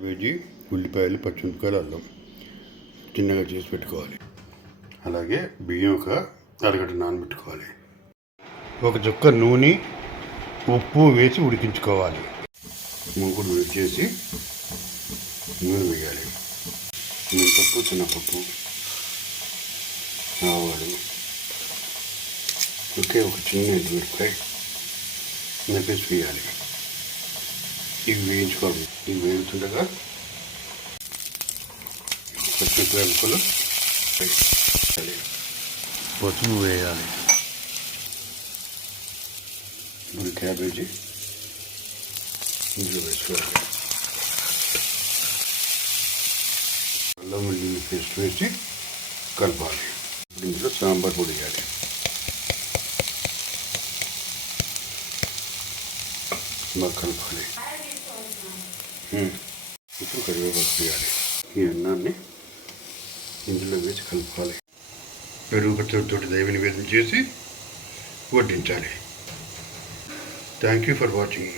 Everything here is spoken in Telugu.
క్యాబేజీ, ఉల్లిపాయలు, పచ్చిమిరపకాయలు, అల్లం చిన్నగా చేసి పెట్టుకోవాలి. అలాగే బియ్యం ఒక అరగంట నానబెట్టుకోవాలి. ఒక చుక్క నూనె, ఉప్పు వేసి ఉడికించుకోవాలి. మూకుడు వేసి నూనె వేయాలి. మినపప్పు, శనగపప్పు, ఆవాలు, ఒక చిన్న ఎండుమిరపకాయ నప్పేసి వేయాలి. ఇవి వేయించుకోవాలి. ఇవి వేయించుండగా పచ్చిమిరపకాయ ముక్కలు పసుపు వేయాలి. ఇప్పుడు క్యాబేజీ ఇందులో వేసుకోవాలి. అల్లం వెల్లుల్లి పేస్ట్ వేసి కలపాలి. ఇందులో సాంబార్ పొడి వేయాలి. బాగా కలపాలి. ఇప్పుడు కరివేపాకు వేయాలి. ఈ అన్నాన్ని ఇందులో వేసి కలపాలి. పెరుగు పచ్చడితో దైవ నివేదన చేసి వడ్డించాలి. Thank you for watching.